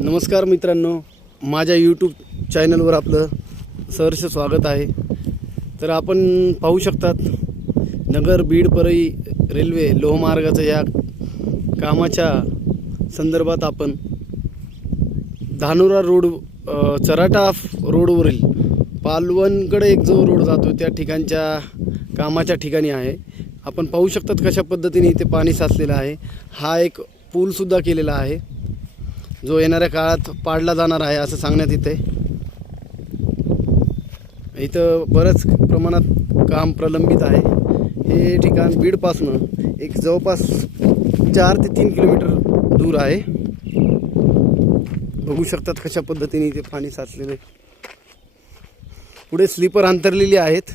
नमस्कार मित्रांनो, माझ्या यूट्यूब चॅनलवर आपलं सहर्ष स्वागत आहे। तर आपण पाहू शकतात नगर बीड परळी रेल्वे लोहमार्गाच्या या कामाच्या संदर्भात आपण धानोरा रोड चराटा रोडवरील पालवणकडे एक जो रोड जातो त्या ठिकाणच्या कामाच्या ठिकाणी आहे। आपण पाहू शकतात कशा पद्धतीने इथे पाणी साचलेलं आहे। हा एक पूल सुद्धा केलेला आहे जो येणाऱ्या काळात पाडला जाणार आहे असं सांगण्यात येते। इथं बरंच प्रमाणात काम प्रलंबित आहे। हे ठिकाण बीडपासून एक जवळपास 4 ते 3 किलोमीटर दूर आहे। बघू शकतात कशा पद्धतीने इथे पाणी साचलेले। पुढे स्लीपर अंतरलेली आहेत।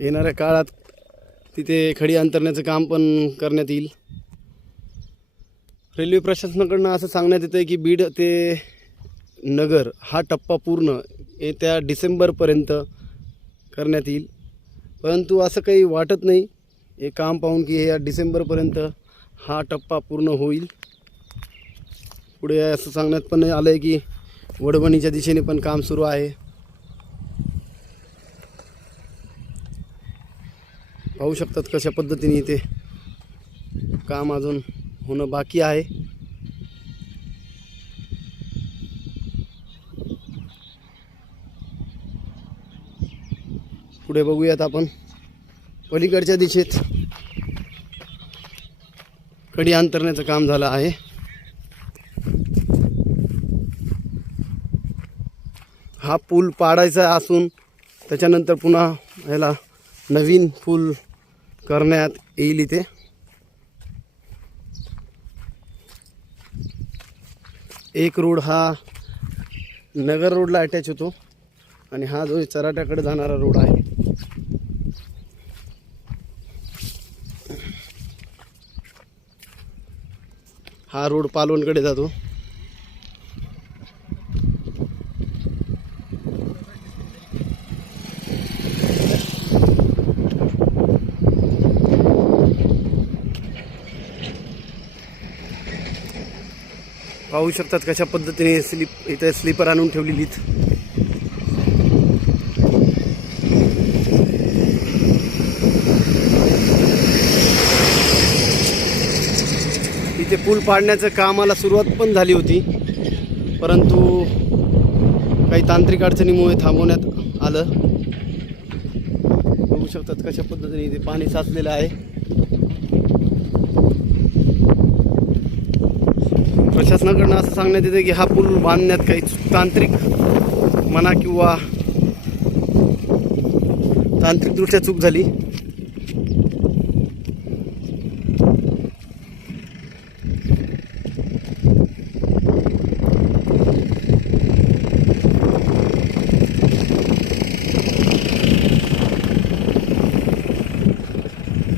येणाऱ्या काळात तिथे खडी अंतरण्याचं काम पण करण्यात येईल। रेल्वे प्रशासनाकडून असं सांगण्यात येतं की बीड ते नगर हा टप्पा पूर्ण येत्या डिसेंबरपर्यंत करण्यात येईल, परंतु असं काही वाटत नाही हे काम पाहून की या डिसेंबरपर्यंत हा टप्पा पूर्ण होईल। पुढे असं सांगण्यात पण आलं आहे की वडवणीच्या दिशेने पण काम सुरू आहे। पाहू शकतात कशा पद्धतीने इथे काम अजून होणं बाकी आहे। पुढे बघूयात आपण पलीकडच्या दिशेत कडी अंतरण्याचं काम झालं आहे। हा पूल पाडायचा असून त्याच्यानंतर पुन्हा याला नवीन पूल करण्यात येईल। इथे एक रोड हा नगर रोडला अटॅच होतो आणि हा जो चराट्याकडे जाणारा रोड आहे। हा रोड पालवणकडे जातो। पाहू शकतात कशा पद्धतीने इथे स्लीपर आणून ठेवलेलीत। इथे पूल पाडण्याचं कामाला सुरुवात पण झाली होती, परंतु काही तांत्रिक अडचणीमुळे थांबवण्यात आलं। बघू शकतात कशा पद्धतीने इथे पाणी साचलेलं आहे। प्रशासनाकडून असं सांगण्यात येते की हा पूल बांधण्यात काही तांत्रिक म्हणा किंवा तांत्रिकदृष्ट्या चूक झाली।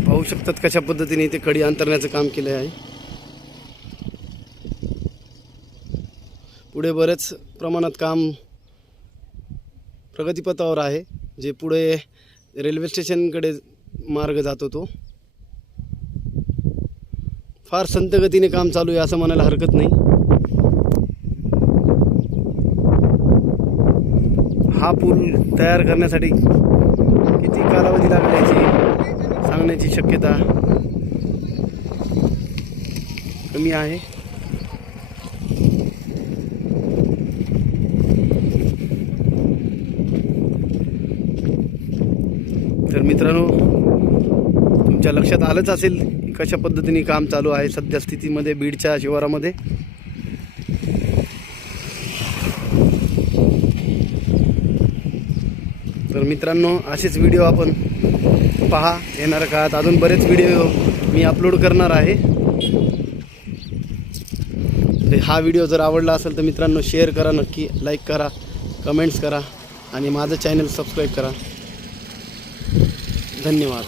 पाहू शकतात कशा पद्धतीने इथे कडी अंतरण्याचं काम केलं आहे। पुढे बरेच प्रमाणात काम प्रगतीपथावर आहे, जे पुढे रेल्वे स्टेशनकडे मार्ग जातो। तो फार संत गतीने काम चालू आहे असं म्हणायला हरकत नाही। हा पूल तयार करण्यासाठी किती कालावधी लागला याची सांगण्याची शक्यता कमी आहे। तर मित्रांनो, तुमच्या लक्षात आलंच असेल की कशा पद्धतीने काम चालू आहे सध्या स्थितीमध्ये बीडच्या शिवारामध्ये। तर मित्रांनो, असेच व्हिडिओ आपण पहा। येणाऱ्या काळात अजून बरेच व्हिडिओ मी अपलोड करणार आहे। हा व्हिडिओ जर आवडला असेल तर मित्रांनो शेअर करा, नक्की लाईक करा, कमेंट्स करा आणि माझं चॅनल सबस्क्राईब करा। धन्यवाद।